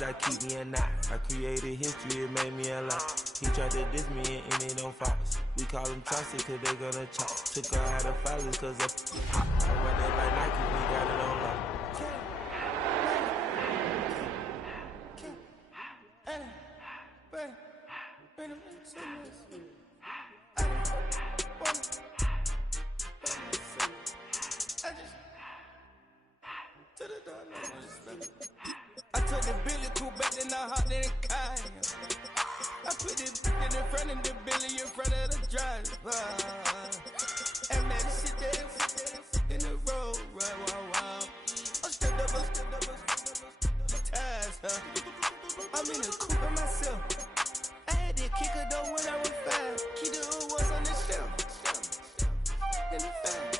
I keep me a knot. I created history, it made me a lot. He tried to diss me and it don't Fox. We call them toxic cause they gonna chop. Took her out of filers cause of pop. I run it like Nike, we got it on lock. I took the Billy cool back then I hopped in the car. I put the in front of the Billy in front of the driver. And man, shit there in the road, right, wow. I stepped up, ties, huh? I'm in the coupe by myself. I had to kick her though when I was 5. Keep the hood was on the shelf. In the five.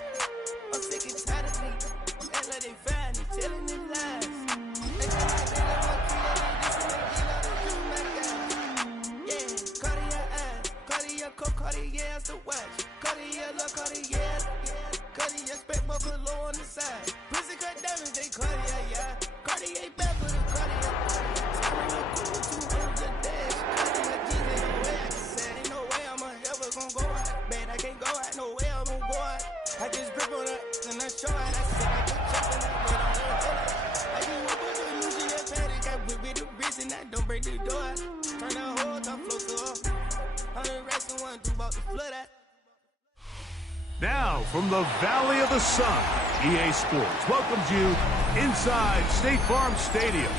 I'm sick and tired of me. Act like they find it, telling them lies. Cartier's the watch. Cartier, love Cartier. Cartier, spec buckle low on the side. Pussy cut diamonds, they Cartier, yeah. Cartier back for the Cartier. Turning the cool to the dash. Cartier jeans, ain't no way I can say. Ain't no way I'm ever gonna go out. Man, I can't go out, no way I'm gonna go out. I just grip on her and I show out. I said I can chop and I went on her head. I just whip up the news in that paddock. I whip with the wrist and I don't break the door out. Turn the whole top float to her. Now, from the Valley of the Sun, EA Sports welcomes you inside State Farm Stadium,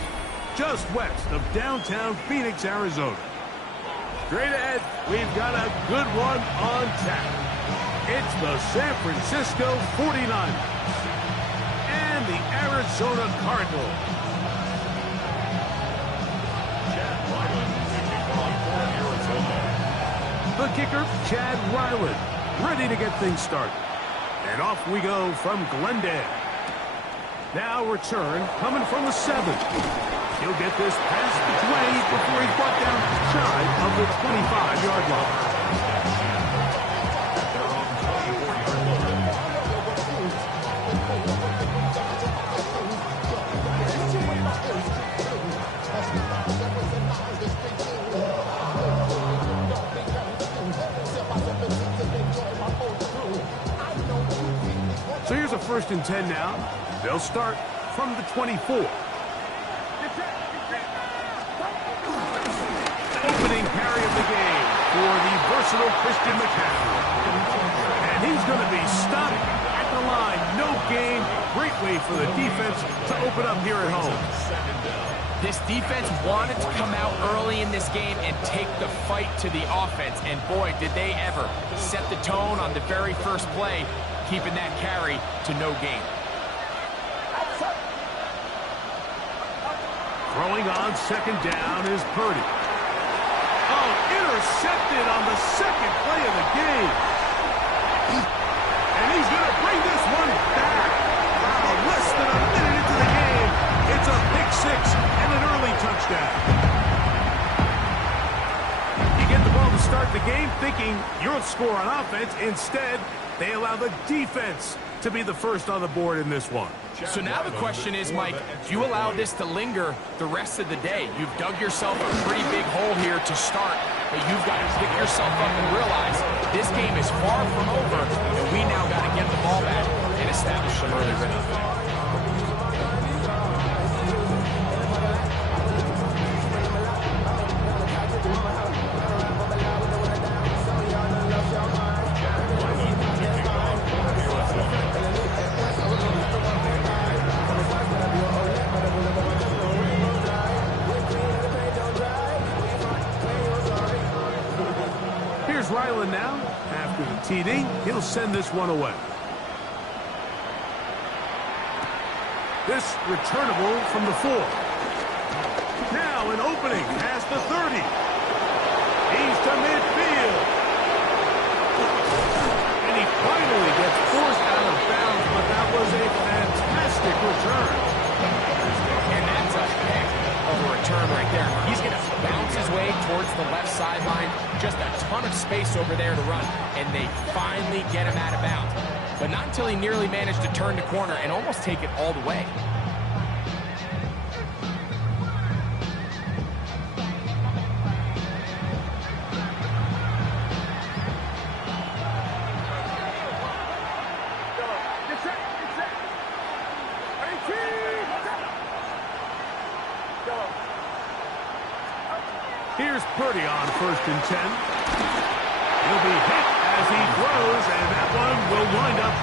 just west of downtown Phoenix, Arizona. Straight ahead, we've got a good one on tap. It's the San Francisco 49ers and the Arizona Cardinals. The kicker, Chad Ryland, ready to get things started. And off we go from Glendale. Now return coming from the 7. He'll get this past the 20 before he's brought down shy of the 25-yard line. So here's a 1st and 10 now. They'll start from the 24. Opening carry of the game for the versatile Christian McCaffrey. And he's going to be stopped at the line. No gain. Great way for the defense to open up here at home. This defense wanted to come out early in this game and take the fight to the offense. And boy, did they ever set the tone on the very first play, keeping that carry to no gain. Throwing on 2nd down is Purdy. Oh, intercepted on the 2nd play of the game. And he's going to bring this one back. Wow, less than a minute into the game. It's a pick 6 and an early touchdown. You get the ball to start the game thinking you'll score on offense. Instead, they allow the defense to be the first on the board in this one. So now the question is, Mike, do you allow this to linger the rest of the day? You've dug yourself a pretty big hole here to start, but you've got to pick yourself up and realize this game is far from over, and we now got to get the ball back and establish some early rhythm. Ryland now, after the TD, he'll send this one away. This returnable from the 4. Now an opening past the 30. He's to midfield. And he finally gets forced out of bounds, but that was a fantastic return. And that's a heck of a return right there. He's going to bounce his way towards the left sideline. Just a ton of space over there to run, and they finally get him out of bounds. But not until he nearly managed to turn the corner and almost take it all the way. Here's Purdy on 1st and 10. He'll be hit as he throws, and that one will wind up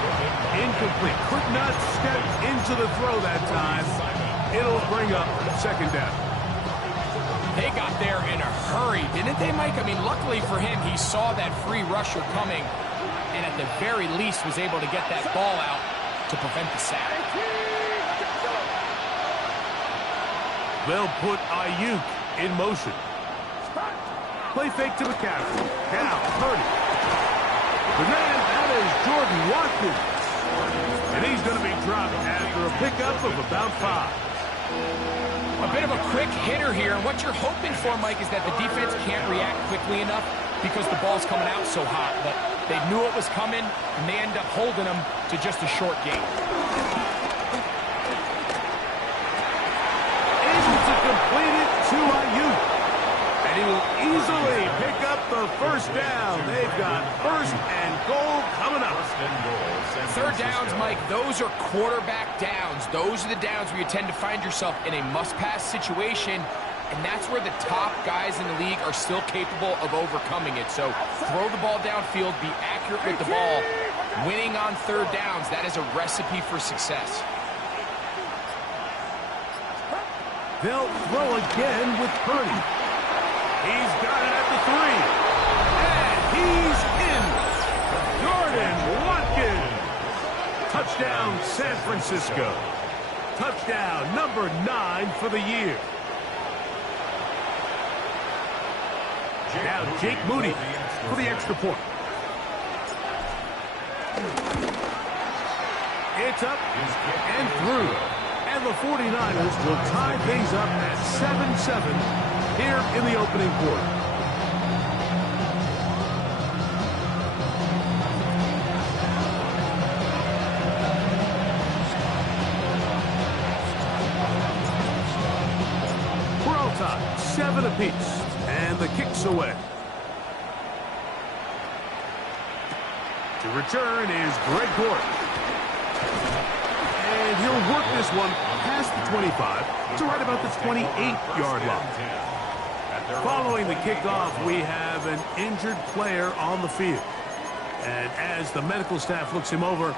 incomplete. Could not step into the throw that time. It'll bring up 2nd down. They got there in a hurry, didn't they, Mike? I mean, luckily for him, he saw that free rusher coming, and at the very least was able to get that ball out to prevent the sack. They'll put Ayuk in motion. Play fake to McCaffrey. Now, Purdy. The man, that is Jordan Watkins. And he's going to be dropped after a pickup of about 5. A bit of a quick hitter here, and what you're hoping for, Mike, is that the defense can't react quickly enough because the ball's coming out so hot. But they knew it was coming, and they end up holding them to just a short gain. Able to complete it to Ayuk. And he will easily pick up the 1st down. They've got 1st and goal coming up. 3rd downs, Mike, those are quarterback downs. Those are the downs where you tend to find yourself in a must-pass situation, and that's where the top guys in the league are still capable of overcoming it. So throw the ball downfield, be accurate with the ball. Winning on 3rd downs, that is a recipe for success. They'll throw again with Purdy. He's got it at the 3. And he's in. Jordan Watkins. Touchdown, San Francisco. Touchdown number 9 for the year. Now Jake Moody for the extra point. It's up and through. And the 49ers will tie things up at 7-7 here in the opening quarter. We're all tied, 7 apiece, and the kick's away. To return is Greg Gordon. And he'll work this one past the 25 to right about the 28-yard line. Following the kickoff, we have an injured player on the field. And as the medical staff looks him over,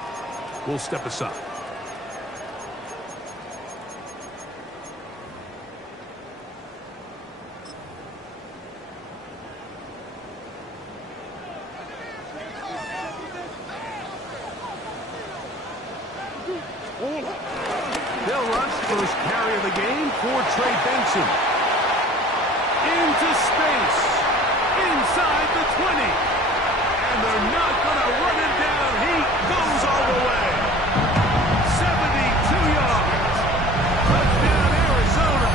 we'll step aside. They'll rush first carry of the game for Trey Benson. Into space. Inside the 20. And they're not going to run him down. He goes all the way. 72 yards. Touchdown, Arizona.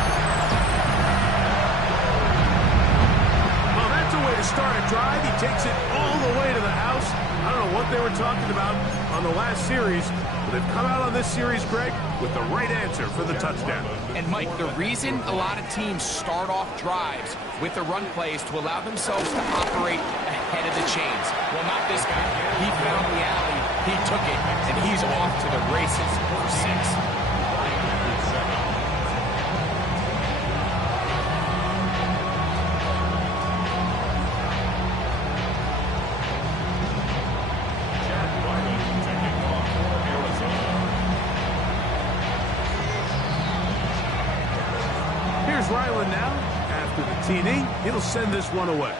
Well, that's a way to start a drive. He takes it all the way to the house. I don't know what they were talking about on the last series, but they've come out on this series, Greg, with the right answer for the touchdown. And, Mike, the reason a lot of teams start off drives with the run play is to allow themselves to operate ahead of the chains. Well, not this guy. He found the alley, he took it, and he's off to the races for 6. Ryland now, after the TD, he'll send this one away.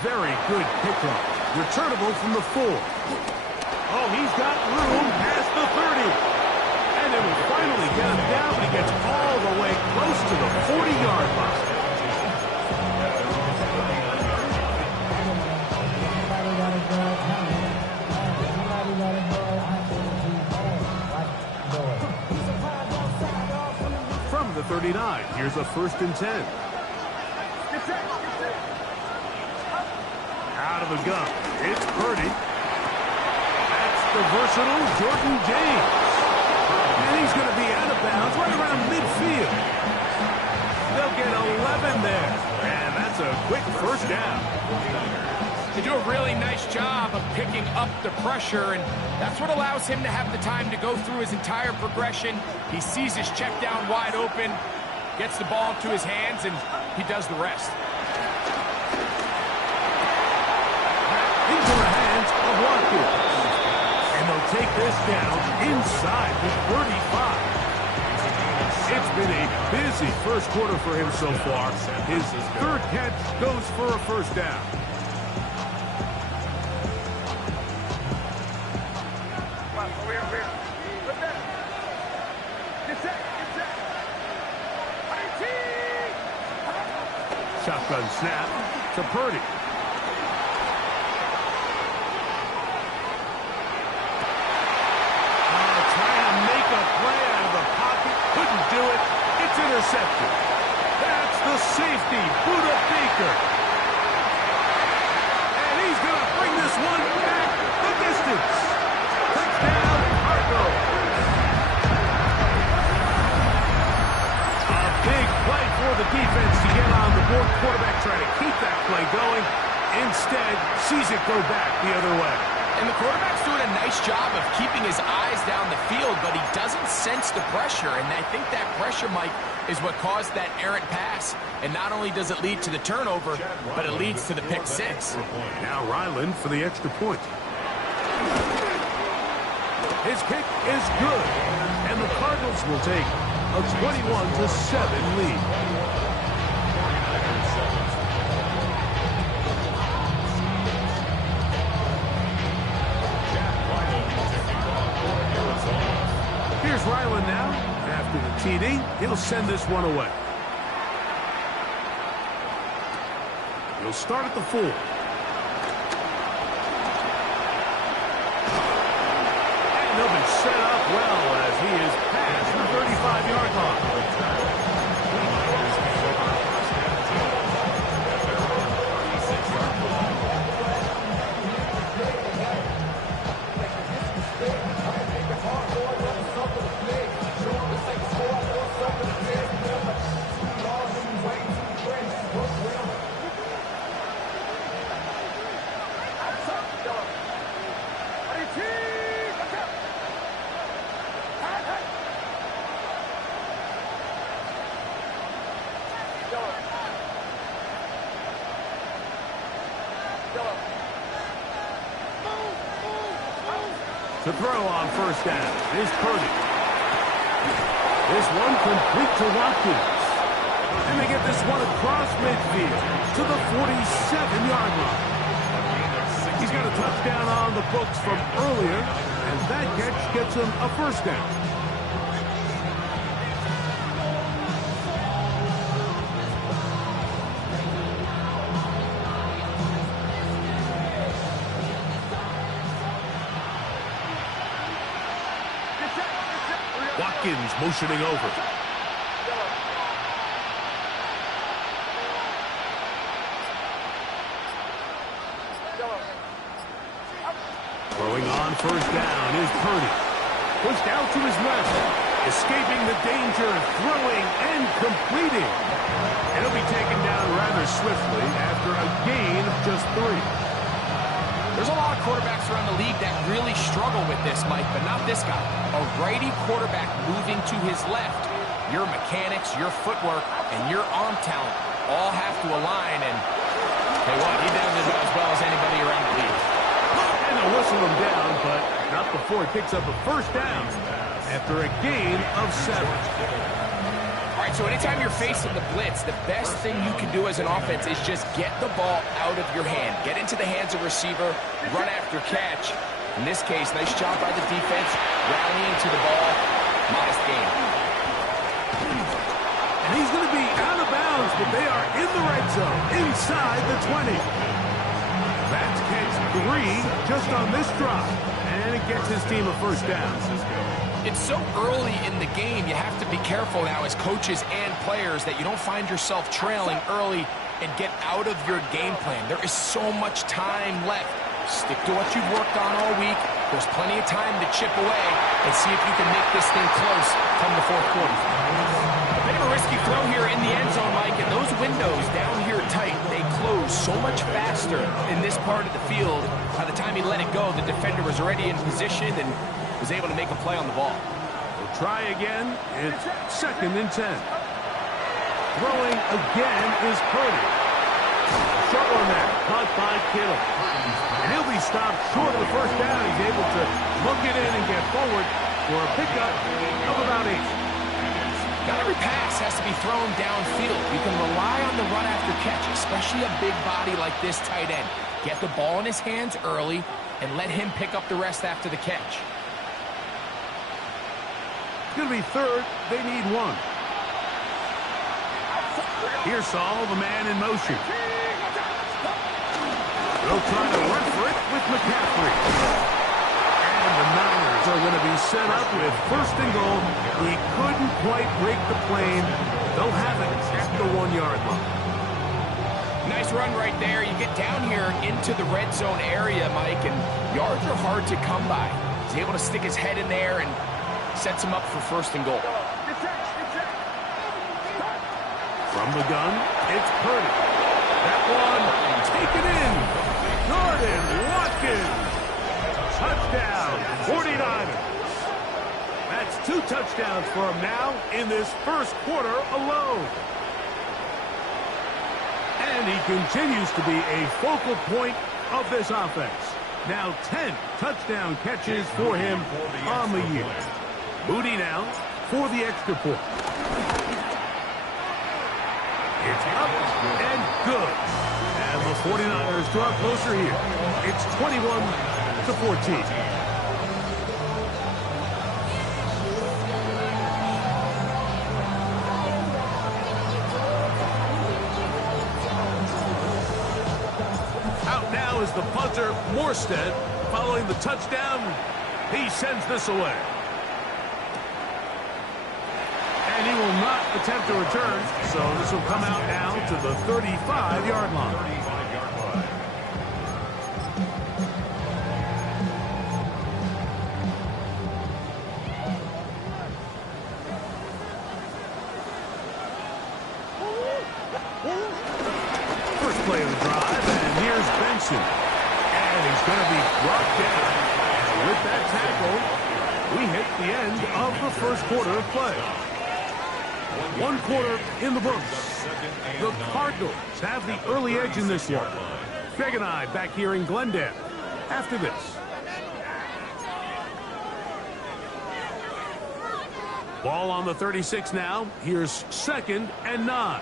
Very good pickup. Returnable from the 4. Oh, he's got room past the 30. And it will finally get him down, but he gets all the way close to the 40-yard line. From the 39, here's a 1st and 10. Out of the gun, it's Purdy. That's the versatile Jordan James. And he's going to be out of bounds right around midfield. They'll get 11 there. And that's a quick 1st down. To do do a really nice job of picking up the pressure, and that's what allows him to have the time to go through his entire progression. He sees his check down wide open, gets the ball to his hands, and he does the rest. Into the hands of Watkins. And they'll take this down inside the 35. It's been a busy first quarter for him so far. His third catch goes for a first down. Shotgun snap to Purdy. Trying to make a play out of the pocket. Couldn't do it. It's intercepted. That's the safety, Budda Baker. And he's going to bring this one back the distance. Touchdown, Cardinals. A big play for the defense to get on the board. Quarterback trying to keep that play going. Instead, sees it go back the other way. And the quarterback's doing a nice job of keeping his eyes down the field, but he doesn't sense the pressure. And I think that pressure, Mike, is what caused that errant pass. And not only does it lead to the turnover, but it leads to the pick six. Now Ryland for the extra point. His kick is good. And the Cardinals will take a 21-7 lead. Here's Ryland now. After the TD, he'll send this one away. He'll start at the 4. And he'll be set up well as he is past the 35-yard line. To throw on first down is Purdy. This one complete to Watkins. And they get this one across midfield to the 47-yard line. He's got a touchdown on the books from earlier, and that catch gets him a first down. Watkins motioning over. Throwing on first down is Purdy. Pushed out to his left. Escaping the danger, throwing and completing. And he'll be taken down rather swiftly after a gain of just 3. There's a lot of quarterbacks around the league that really struggle with this, Mike, but not this guy. A righty quarterback moving to his left. Your mechanics, your footwork, and your arm talent all have to align, and hey, what? He does it as well as anybody around the league. And they'll whistle him down, but not before he picks up a first down after a gain of 7. All right, so anytime you're facing the blitz, the best thing you can do as an offense is just get the ball out of your hand. Get into the hands of receiver, run after catch. In this case, nice job by the defense, rallying to the ball. Modest gain. And he's going to be out of bounds, but they are in the red zone, inside the 20. That's catch 3 just on this drive, and it gets his team a first down. It's so early in the game, you have to be careful now as coaches and players that you don't find yourself trailing early and get out of your game plan. There is so much time left. Stick to what you've worked on all week. There's plenty of time to chip away and see if you can make this thing close come the fourth quarter. A bit of a risky throw here in the end zone, Mike, and those windows down here tight, they close so much faster in this part of the field. By the time he let it go, the defender was already in position and was able to make a play on the ball. We'll try again. It's 2nd and 10. Throwing again is Purdy. Short one there, caught by Kittle. And he'll be stopped short of the first down. He's able to look it in and get forward for a pickup of about 8. Not every pass has to be thrown downfield. You can rely on the run after catch, especially a big body like this tight end. Get the ball in his hands early and let him pick up the rest after the catch. It's going to be 3rd. They need 1. Here's Saul, the man in motion. They'll try to run for it with McCaffrey. And the Niners are going to be set up with 1st and goal. He couldn't quite break the plane. They'll have it at the 1-yard line. Nice run right there. You get down here into the red zone area, Mike, and yards are hard to come by. He's able to stick his head in there and sets him up for 1st and goal. From the gun, it's Purdy. That one, taken in. Jordan Watkins. Touchdown, 49ers. That's 2 touchdowns for him now in this 1st quarter alone. And he continues to be a focal point of this offense. Now 10 touchdown catches for him on the year. Moody now for the extra point. It's up and good. And the 49ers draw closer here. It's 21-14. Out now is the punter, Morstead. Following the touchdown, he sends this away. And he will not attempt to return, so this will come out now to the 35-yard line. First play of the drive, and here's Benson. And he's going to be brought down. And with that tackle, we hit the end of the 1st quarter of play. 1 quarter in the books. The Cardinals have the early edge in this one. Greg and I back here in Glendale after this. Ball on the 36 now. Here's 2nd and 9.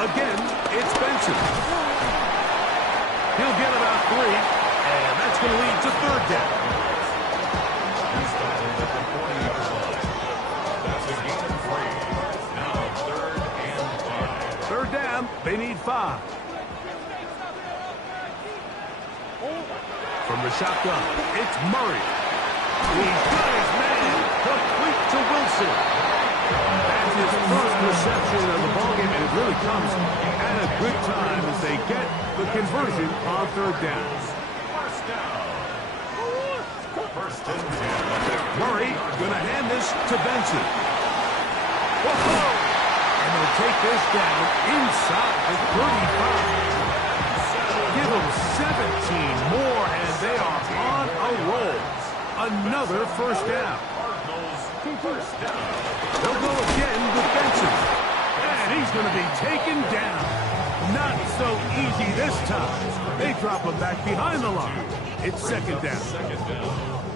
Again, it's Benson. He'll get about 3, and that's going to lead to 3rd down. 3rd down, they need 5. From the shotgun, it's Murray. He's got his man, complete to Wilson. That's his 1st reception of the ballgame, and it really comes at a good time as they get the conversion on 3rd down. Murray going to hand this to Benson. Whoa! And they'll take this down inside the 35. Give them 17 more, and they are on a roll. Another 1st down. They'll go again with Benson. And he's going to be taken down. Not so easy this time. They drop him back behind the line. It's 2nd down.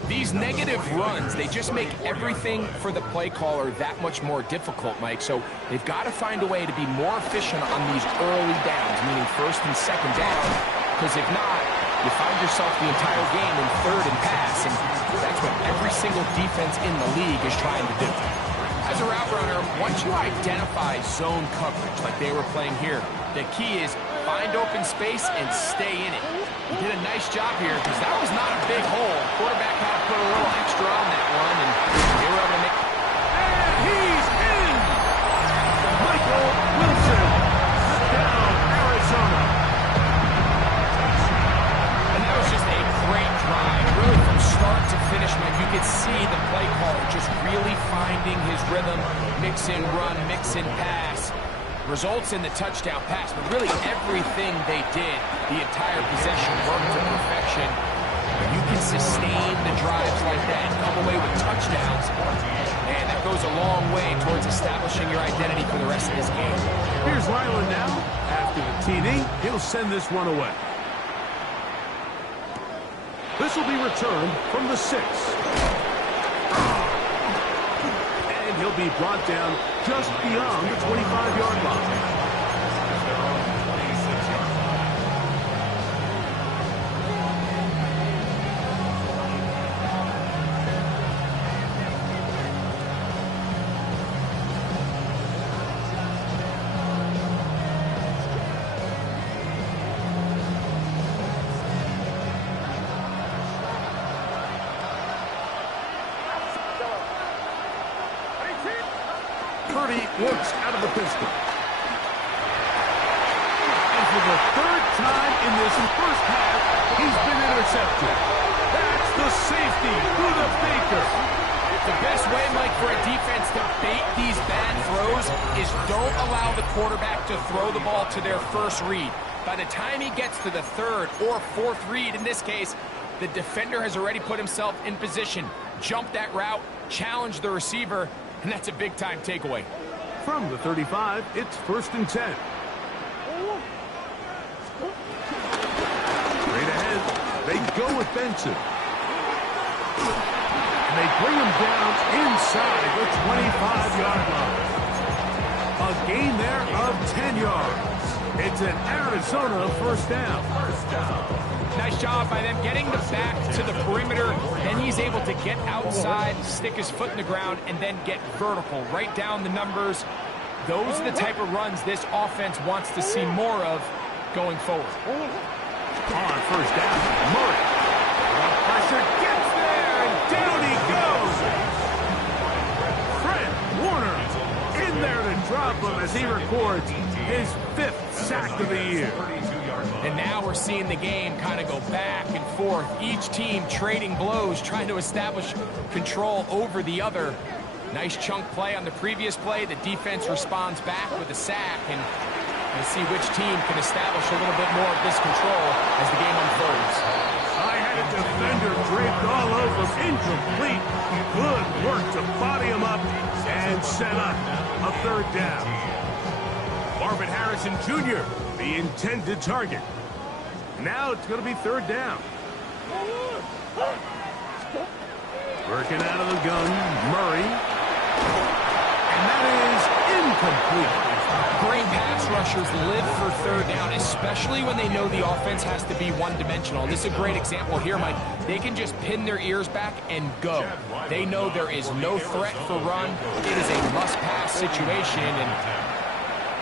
These negative runs, they just make everything for the play caller that much more difficult, Mike. So they've got to find a way to be more efficient on these early downs, meaning 1st and 2nd down. Because if not, you find yourself the entire game in 3rd and pass, and that's what every single defense in the league is trying to do. As a route runner, once you identify zone coverage like they were playing here, the key is find open space and stay in it. He did a nice job here because that was not a big hole. Quarterback had to put a little extra on that one, and they were able to make... And he's in! Michael Wilson, down Arizona. And that was just a great drive, really from start to finish, Mike. You could see the play caller just really finding his rhythm, mix in run, mix in pass. results in the touchdown pass, but really everything they did, the entire possession worked to perfection. You can sustain the drives like that and come away with touchdowns, and that goes a long way towards establishing your identity for the rest of this game. Here's Ryland now. After the TD, he'll send this one away. This will be returned from the 6. And he'll be brought down just beyond the 25-yard line. Purdy works out of the pistol. And for the 3rd time in this first half, he's been intercepted. That's the safety, Budda Baker. The best way, Mike, for a defense to bait these bad throws is don't allow the quarterback to throw the ball to their first read. By the time he gets to the 3rd or 4th read, in this case, the defender has already put himself in position, jumped that route, challenged the receiver, and that's a big-time takeaway. From the 35, it's 1st and 10. Straight ahead, they go with Benson. And they bring him down inside the 25-yard line. A gain there of 10 yards. It's an Arizona first down. Nice job by them getting the back to the perimeter. Then he's able to get outside, stick his foot in the ground, and then get vertical. Right down the numbers. Those are the type of runs this offense wants to see more of going forward. On first down, Murray. Pressure gets there, and down he goes. Fred Warner in there to drop him as he records his 5th sack of the year. And now we're seeing the game kind of go back and forth. Each team trading blows, trying to establish control over the other. Nice chunk play on the previous play. The defense responds back with a sack, and we'll see which team can establish a little bit more of this control as the game unfolds. I had a defender draped all over him. Incomplete. Good work to body him up and set up a 3rd down. Marvin Harrison Jr., the intended target. Now it's going to be 3rd down. Working out of the gun, Murray. And that is incomplete. Great pass rushers live for 3rd down, especially when they know the offense has to be one-dimensional. And this is a great example here, Mike. They can just pin their ears back and go. They know there is no threat for run. It is a must-pass situation, and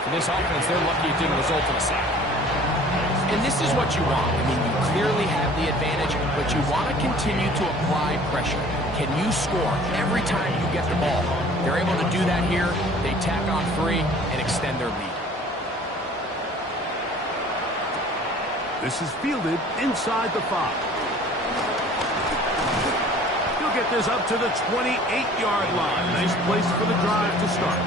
for this offense, they're lucky it didn't result in a sack. And this is what you want. I mean, you clearly have the advantage, but you want to continue to apply pressure. Can you score every time you get the ball? They're able to do that here. They tack on 3 and extend their lead. This is fielded inside the 5. He'll get this up to the 28-yard line. Nice place for the drive to start.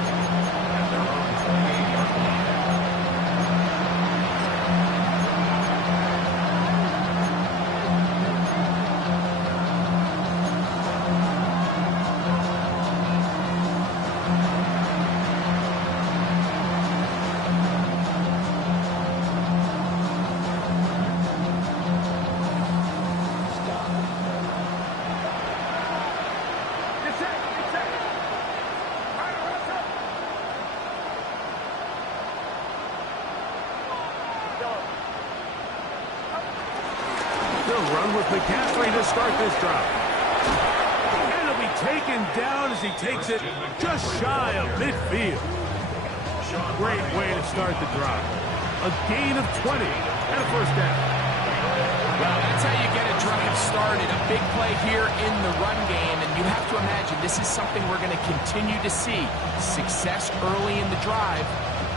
With McCaffrey to start this drive. And he'll be taken down as he takes it just shy of midfield. Great way to start the drive. A gain of 20 and a first down. Well, that's how you get a drive started. A big play here in the run game, and you have to imagine this is something we're going to continue to see. Success early in the drive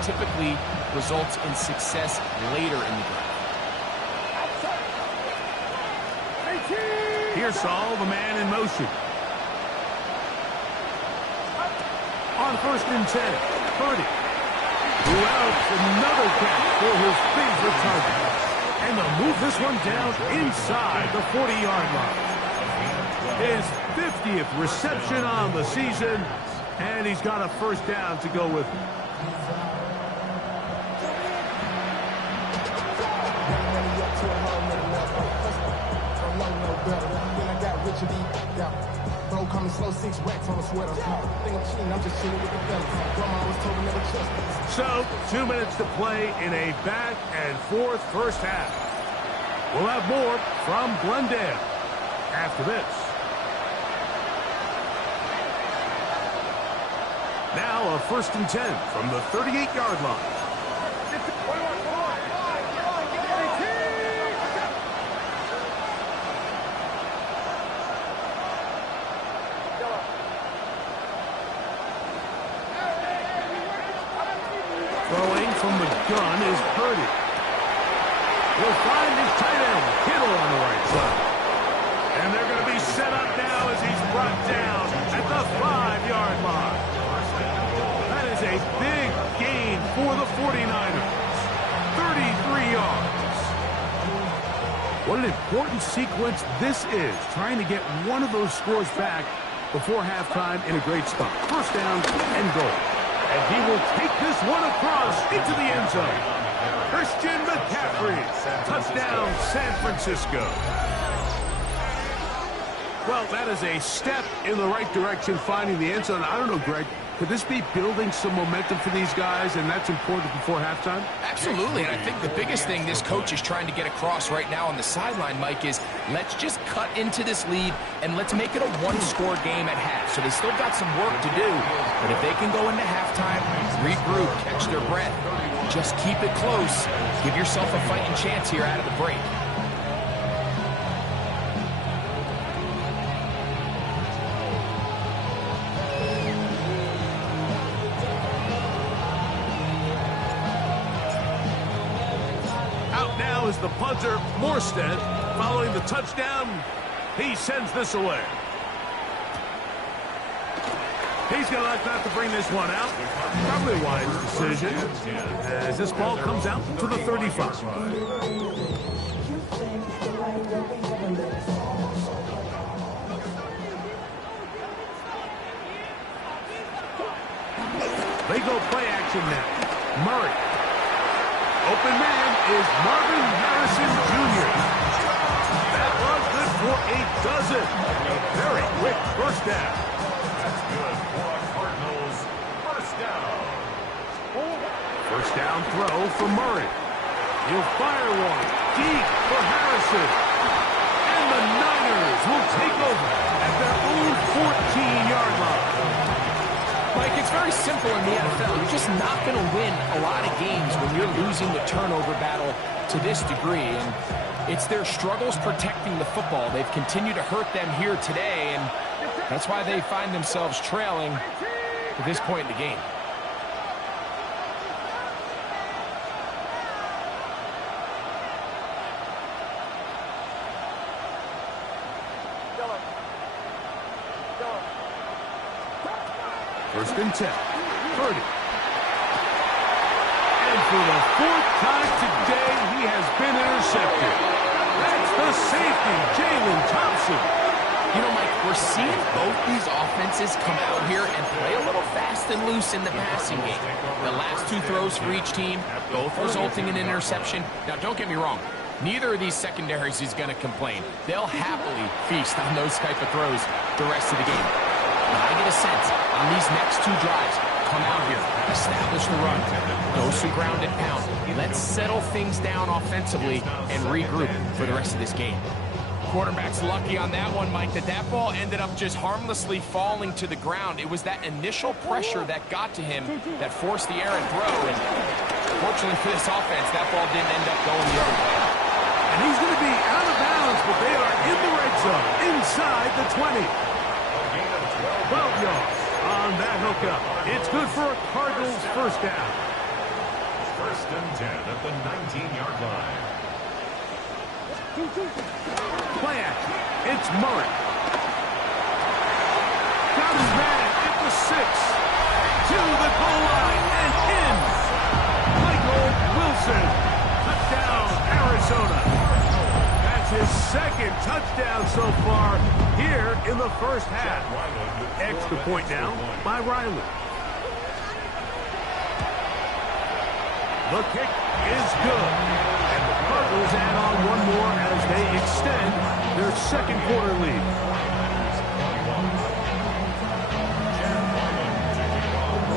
typically results in success later in the drive. Here's Saul, the man in motion. On 1st and 10, Purdy. who else another catch for his favorite target. And they'll move this one down inside the 40-yard line. His 50th reception on the season, and he's got a first down to go with him. Bro, coming slow, 6 racks on a sweater. Think I'm cheating, I'm just chilling with the fellas. Grandma always told me never trust me. So, 2 minutes to play in a back-and-forth first half. We'll have more from Glendale after this. Now a 1st and 10 from the 38-yard line. Throwing from the gun is Purdy. He'll find his tight end, Kittle, on the right side. And they're going to be set up now as he's brought down at the 5-yard line. That is a big gain for the 49ers. 33 yards. What an important sequence this is, trying to get one of those scores back before halftime in a great spot. First down and goal. And he will take this one across into the end zone. Christian McCaffrey. Touchdown, San Francisco. Well, that is a step in the right direction, finding the end zone. I don't know, Greg, could this be building some momentum for these guys, and that's important before halftime? Absolutely, and I think the biggest thing this coach is trying to get across right now on the sideline, Mike, is let's just cut into this lead and let's make it a one-score game at half. So they still got some work to do, but if they can go into halftime, regroup, catch their breath, just keep it close, give yourself a fighting chance here out of the break. Is the punter, Morstead, following the touchdown. He sends this away. He's going to like not to bring this one out. Probably a wise decision as this ball comes out to the 35. They go play action now. Murray. Open man is Marvin Harrison Jr. That was good for a dozen. A very quick first down. That's good for Cardinals. First down. First down throw for Murray. He'll fire one deep for Harrison. And the Niners will take over at their own 14-yard line. Mike, it's very simple in the NFL. You're just not going to win a lot of games when you're losing the turnover battle to this degree. And it's their struggles protecting the football. They've continued to hurt them here today, and that's why they find themselves trailing at this point in the game. First and 10. Purdy. And for the 4th time today, he has been intercepted. That's the safety, Jalen Thompson. You know, Mike, we're seeing both these offenses come out here and play a little fast and loose in the passing game. The last 2 throws for each team, both resulting in an interception. Now, don't get me wrong. Neither of these secondaries is going to complain. They'll happily feast on those type of throws the rest of the game. But I get a sense on these next 2 drives, come out here, establish the run, go some ground and pound. Let's settle things down offensively and regroup for the rest of this game. Quarterback's lucky on that one, Mike, that ball ended up just harmlessly falling to the ground. It was that initial pressure that got to him that forced the errant throw. And fortunately for this offense, that ball didn't end up going the other way. And he's going to be out of bounds, but they are in the red zone, inside the 20. 12 yards on that hookup. It's good for a Cardinals first down. First and 10 at the 19-yard line. Play action. It's Murray. Got his man at the 6. To the goal line and in. second touchdown so far here in the first half. Extra point now by Riley. The kick is good. And the Cardinals add on one more as they extend their second quarter lead.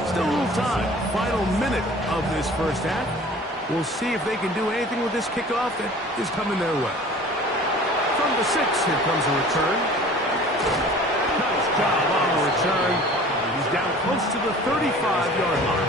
Still a little time. Final minute of this first half. We'll see if they can do anything with this kickoff that is coming their way. From the 6, here comes a return. Nice job on the return. He's down close to the 35-yard line.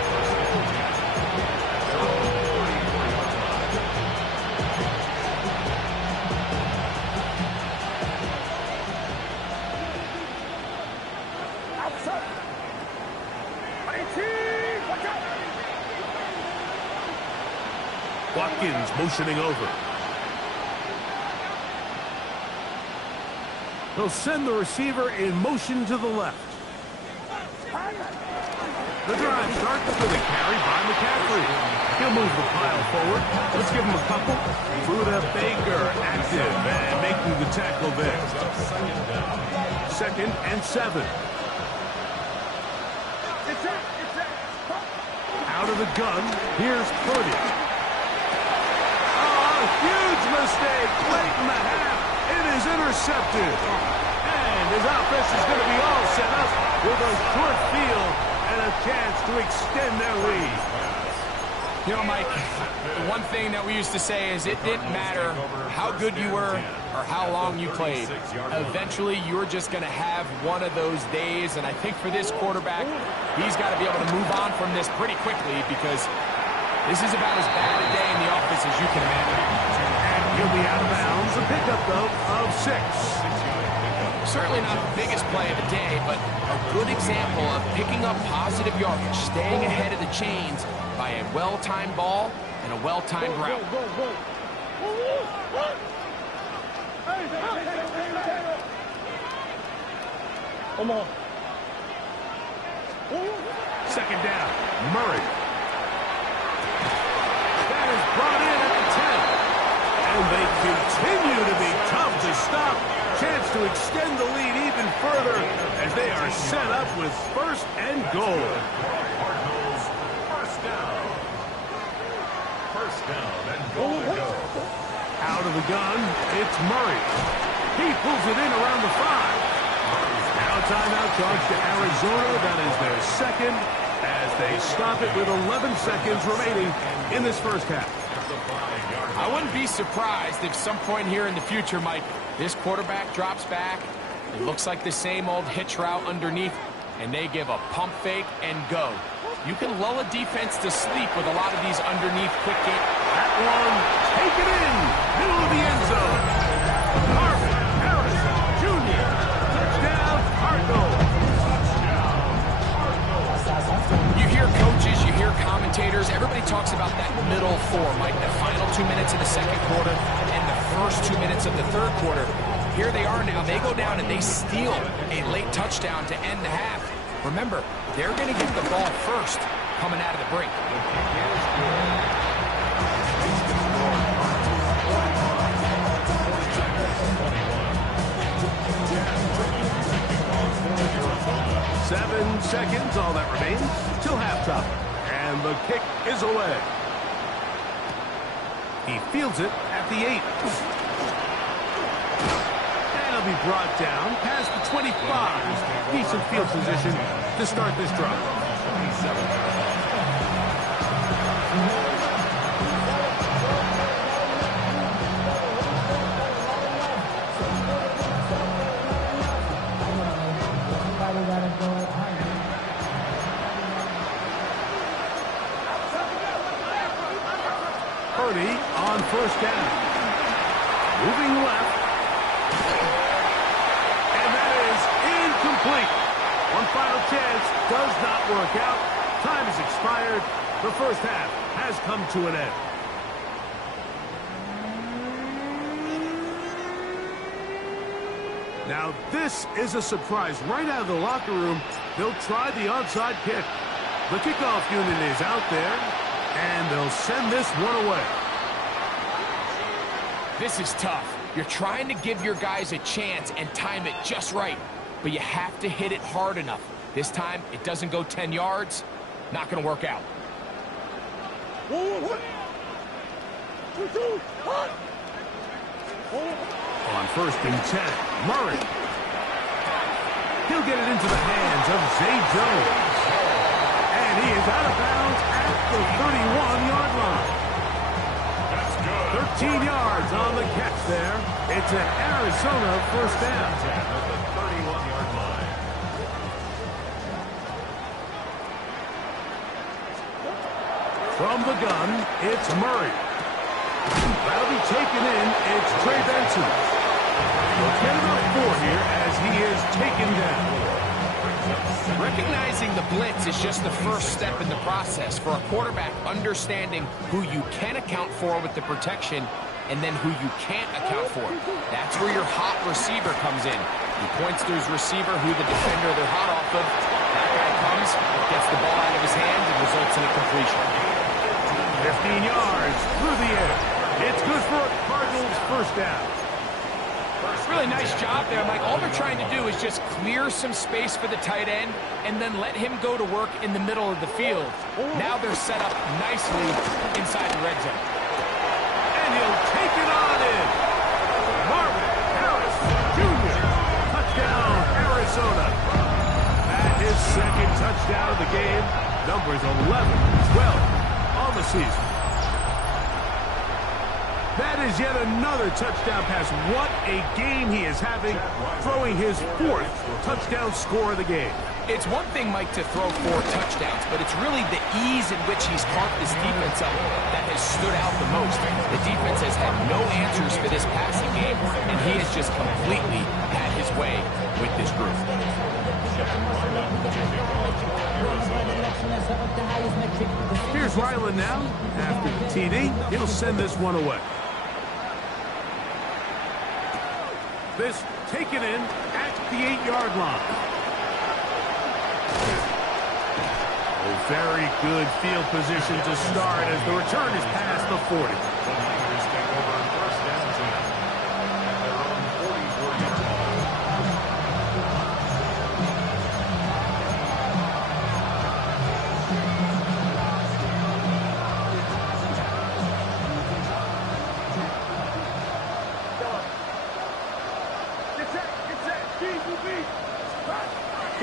Watkins motioning over. He'll send the receiver in motion to the left. The drive starts with a carry by McCaffrey. He'll move the pile forward. Let's give him a couple. Buda Baker active and making the tackle there. 2nd and 7. Out of the gun, here's Purdy. Huge mistake late in the half. It is intercepted. And his offense is going to be all set up with a short field and a chance to extend their lead. You know, Mike, the one thing that we used to say is it didn't matter how good you were or how long you played. Eventually, you're just going to have one of those days. And I think for this quarterback, he's got to be able to move on from this pretty quickly because this is about as bad a day in the office as you can imagine. And he'll be out of bounds. A pickup, though, of 6. Certainly not the biggest play of the day, but a good example of picking up positive yardage, staying ahead of the chains by a well-timed ball and a well-timed route. Second down, Murray. That is brought in at the 10. And they continue to be tough to stop. Chance to extend the lead even further as they are set up with 1st and goal. First down and goal to go. Out of the gun, it's Murray. He pulls it in around the 5. Now timeout charge to Arizona. That is their 2nd as they stop it with 11 seconds remaining in this first half. I wouldn't be surprised if some point here in the future, Mike, this quarterback drops back. It looks like the same old hitch route underneath, and they give a pump fake and go. You can lull a defense to sleep with a lot of these underneath quick game. That one, take it in, middle of the end zone. Marvin Harrison Jr. Touchdown, Cardinals. You hear coaches, you hear commentators, everybody talks about that middle 4, Mike, the final 2 minutes of the second quarter and the first 2 minutes of the third quarter. Here they are now. They go down and they steal a late touchdown to end the half. Remember, they're going to get the ball first coming out of the break. Seven seconds, all that remains till halftime. And the kick is away. He fields it at the 8. And he'll be brought down past the 25. Decent field position to start this drive. Purdy on first down. Moving left. And that is incomplete. One final chance does not work out. Time has expired. The first half has come to an end. Now this is a surprise. Right out of the locker room, they'll try the onside kick. The kickoff unit is out there, and they'll send this one away. This is tough. You're trying to give your guys a chance and time it just right, but you have to hit it hard enough. This time, it doesn't go 10 yards, not going to work out. On 1st and 10, Murray. He'll get it into the hands of Zay Jones. And he is out of bounds at the 31-yard line. 13 yards on the catch there. It's an Arizona first down. At the 31-yard line. From the gun, it's Murray. That'll be taken in. It's Trey Benson. He'll get about 4 here as he is taken down. Recognizing the blitz is just the first step in the process for a quarterback understanding who you can account for with the protection and then who you can't account for. That's where your hot receiver comes in. He points to his receiver who the defender they're hot off of. That guy comes, gets the ball out of his hands, and results in a completion. 15 yards through the air. It's good for a Cardinals first down. Really nice job there, Mike. All they're trying to do is just clear some space for the tight end and then let him go to work in the middle of the field. Now they're set up nicely inside the red zone. And he'll take it on in. Marvin Harris Jr. Touchdown, Arizona. At his second touchdown of the game, numbers 11-12 on the season. That is yet another touchdown pass. What a game he is having, throwing his 4th touchdown score of the game. It's one thing, Mike, to throw 4 touchdowns, but it's really the ease in which he's carved this defense up that has stood out the most. The defense has had no answers for this passing game, and he has just completely had his way with this group. Here's Ryland now. After the TD, he'll send this one away. This taken in at the 8-yard line. A very good field position to start as the return is past the 40. The Niners take over 1st and 10 at their own 40-40.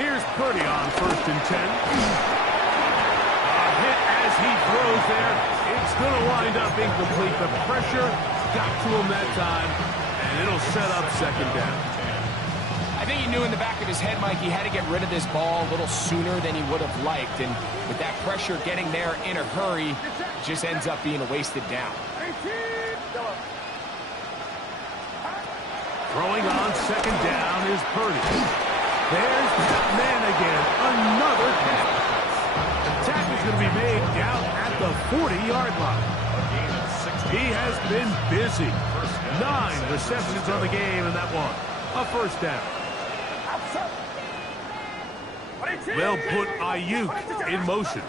Here's Purdy on 1st and 10. A hit as he throws there. It's going to wind up incomplete. The pressure got to him that time, and it'll set up 2nd down. I think he knew in the back of his head, Mike, he had to get rid of this ball a little sooner than he would have liked. And with that pressure getting there in a hurry, it just ends up being a wasted down. Throwing on 2nd down is Purdy. There's that man again. Another catch. The tackle is going to be made down at the 40-yard line. He has been busy. 9 receptions on the game, and that one, a 1st down. They'll put Ayuk in motion.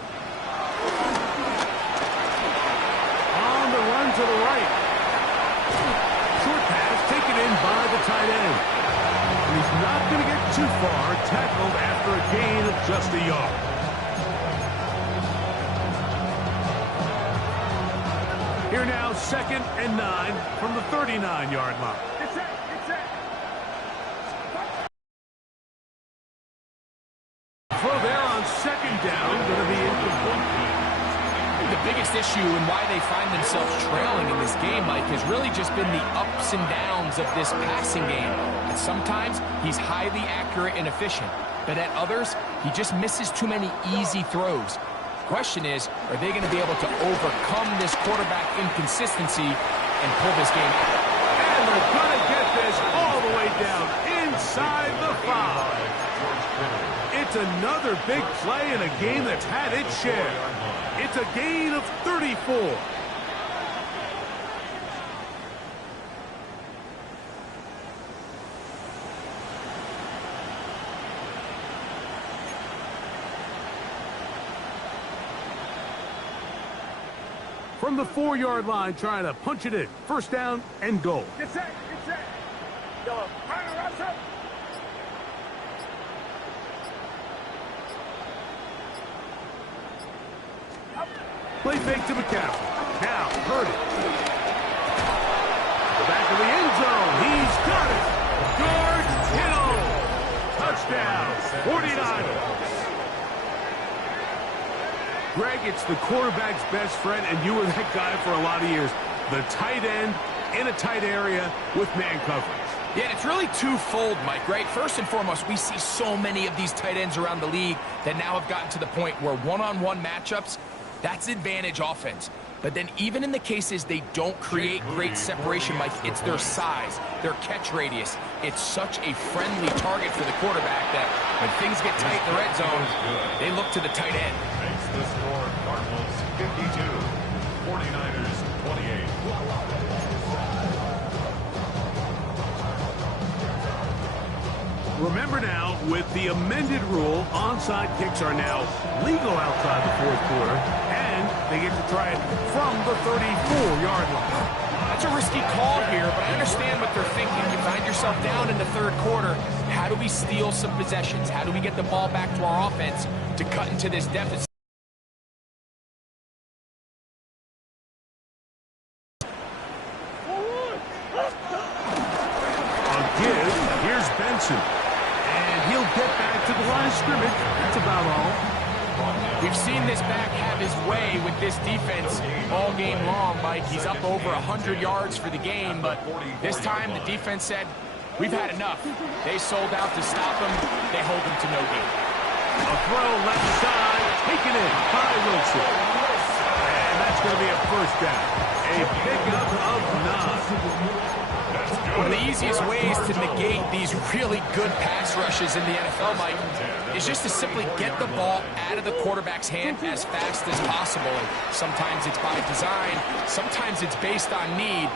On the run to the right. Short pass taken in by the tight end. He's not going to get too far, tackled after a gain of just a yard. Here now, 2nd and 9 from the 39-yard line. Throw there on 2nd down, going to be incomplete. The biggest issue and why they find themselves trailing in this game, Mike, has really just been the ups and downs of this passing game. And sometimes he's highly accurate and efficient, but at others, he just misses too many easy throws. The question is, are they going to be able to overcome this quarterback inconsistency and pull this game out? And they're going to get this all the way down inside the 5. It's another big play in a game that's had its share. It's a gain of 34. from the 4-yard line trying to punch it in. First down and goal. Get set. Yellow. Play fake to McCaffrey. Now, Purdy. The back of the end zone. He's got it. George Kittle. Touchdown. 49ers. Greg, it's the quarterback's best friend, and you were that guy for a lot of years. The tight end in a tight area with man coverage. Yeah, and it's really twofold, Mike, right? First and foremost, we see so many of these tight ends around the league that now have gotten to the point where one-on-one matchups, that's advantage offense. But then even in the cases they don't create great separation, Mike, it's their size, their catch radius. It's such a friendly target for the quarterback that when things get tight in the red zone, they look to the tight end. Makes the score Cardinals 52, 49ers 28. Remember now, with the amended rule, onside kicks are now legal outside the fourth quarter, and they get to try it from the 34-yard line. That's a risky call here, but I understand what they're thinking. You find yourself down in the third quarter. How do we steal some possessions? How do we get the ball back to our offense to cut into this deficit? On give, here's Benson. And he'll get back to the line of scrimmage. That's about all. We've seen this back have his way with this defense all game long, Mike. He's up over 100 yards for the game, but this time the defense said, we've had enough. They sold out to stop him. They hold him to no gain. A throw left side, taken in by Wilson. And that's going to be a first down. A pickup of 9. One of the easiest ways to negate these really good pass rushes in the NFL, Mike, is just to simply get the ball out of the quarterback's hand as fast as possible. And sometimes it's by design, sometimes it's based on need.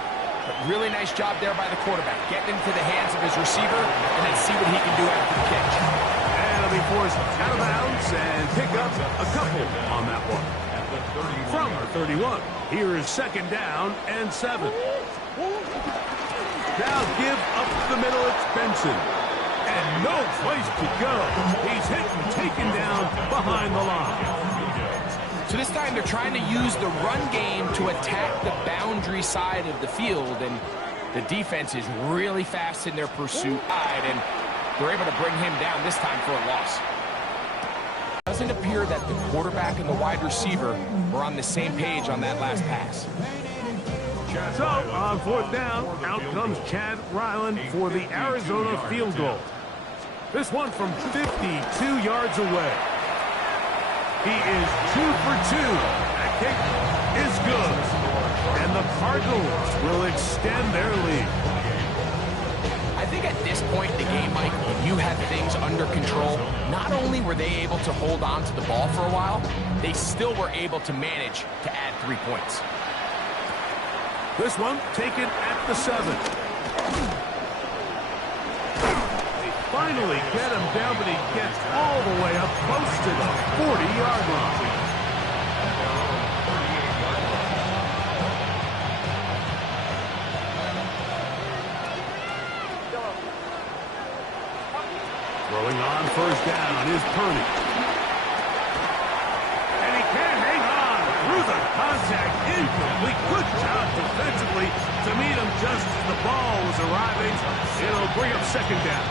But really nice job there by the quarterback, getting into the hands of his receiver and then see what he can do after the catch. And he'll be forced out of bounds and pick up a couple on that one. From the 31, here is second down and 7. Now give up the middle, it's Benson. And no place to go. He's hit and taken down behind the line. So this time they're trying to use the run game to attack the boundary side of the field, and the defense is really fast in their pursuit, and they're able to bring him down this time for a loss. It doesn't appear that the quarterback and the wide receiver were on the same page on that last pass. So, on fourth down, out comes Chad Ryland for the Arizona field goal. This one from 52 yards away. He is 2 for 2. That kick is good. And the Cardinals will extend their lead. I think at this point in the game, Mike, when you have things under control, not only were they able to hold on to the ball for a while, they still were able to manage to add 3 points. This one taken at the 7. They finally get him down, but he gets all the way up close to the 40-yard line. Throwing on first down is Purdy. Contact incomplete. Good job defensively to meet him just as the ball was arriving. It'll bring up second down.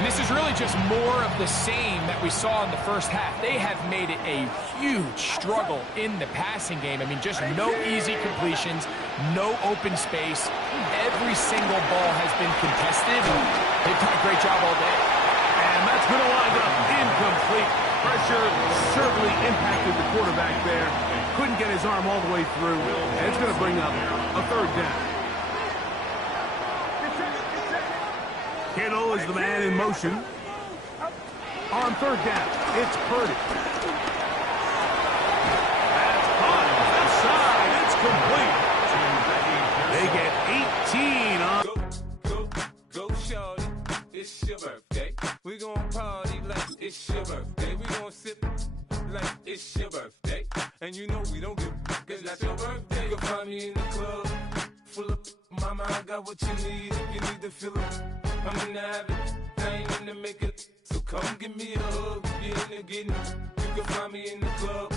And this is really just more of the same that we saw in the first half. They have made it a huge struggle in the passing game. I mean, just no easy completions, no open space. Every single ball has been contested. They've done a great job all day. And that's going to wind up incomplete. Pressure certainly impacted the quarterback there. Couldn't get his arm all the way through. And it's going to bring up a third down. Kittle is the man in motion. On third down, it's Purdy. That's caught. Left side. It's complete. They get 18 on. Go, shorty. It's your birthday. We gon' party like it's your birthday. We gon' sip like it's your birthday. And you know we don't give cause that's your birthday. You can find me in the club, full of mama, I got what you need. If you need to fill it, I'm in the habit, I ain't in the make it. So come give me a hug, if you're in the getting it. You can find me in the club,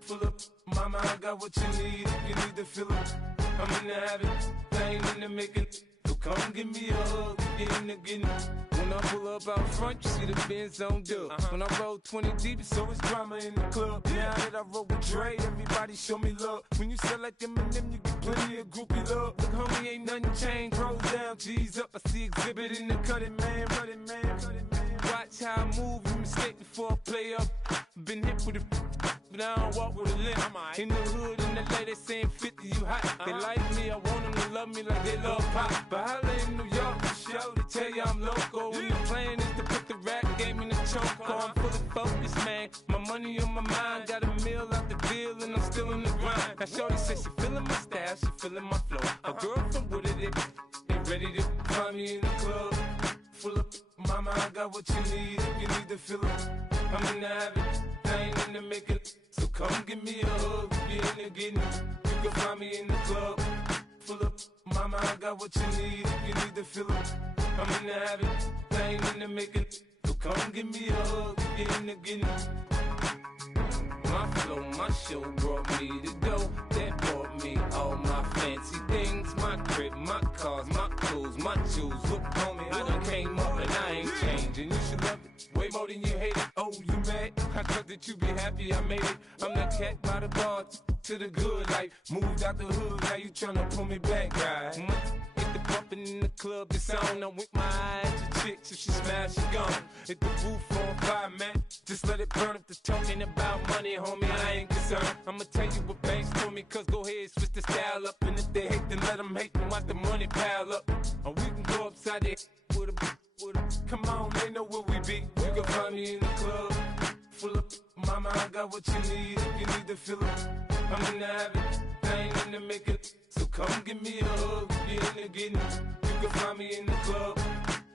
full of mama, I got what you need. If you need to fill it, I'm in the habit, I ain't in the make it. So come give me a hug, if you're in the getting it. When I pull up out front, you see the Benz on dub. When I roll 20 deep, it's always drama in the club. Now that I roll with Dre, everybody show me love. When you sell like them and them, you get plenty of groupie love. Look, homie, ain't nothing changed. Rolls down, G's up. I see exhibit in the cutting, man. Running, man. Watch how I move, you mistake before I play up. Been hit with a but I don't walk with a limp. In the hood, in the LA, they saying 50, you hot. They like me, I want them to love me like they love pop. But holla in New York, for show, they tell you I'm local. And the plan is to put the rap game in the choke. I'm fully focused, man. My money on my mind, got a meal out the deal, and I'm still in the grind. Now shorty says she feeling my style, she feeling my flow. A girl from Wooded, they ready to find me in the club. Full of mama, I got what you need. If you need to fill it, I'm in the habit, I ain't in the make it. So come give me a hug, if you're in the getting it. You can find me in the club, full of mama, I got what you need. If you need to fill it, I'm in the habit, I ain't in the make it. So come give me a hug, if you're in the getting it. My flow, my show brought me to go. That brought me all my fancy things. My crib, my cars, my clothes, my shoes. Look, homie, I done came up and I ain't changing. You should love it way more than you hate it. Oh, you mad? I thought that you be happy I made it. I'm that cat by the bar to the good life. Moved out the hood, now you tryna pull me back, right? Hit the bumpin' in the club, it's on. I'm with my eyes to chicks, if she smash, she gone. Hit the roof on fire, man. Just let it burn. If the talking about money, homie, I ain't concerned. I'ma tell you what banks told me, cause go ahead, switch the style up. And if they hate, then let them hate, then watch the money pile up. Or we can go upside there with a come on, they know where we be. You can find me in the club, full of mama, I got what you need. If you need to fill it, I'm in the habit, I ain't in the make it. So come give me a hug, if you're in the getting it. You can find me in the club,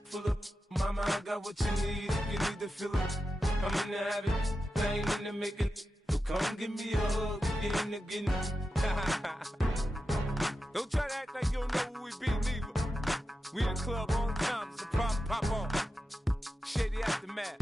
full of mama, I got what you need. If you need to fill it, I'm in the habit, I ain't in the make it. So come give me a hug, if you're in the getting it. Don't try to act like you don't know where we be, neither. We in the club all the time, it's a pop on. Shady Aftermath.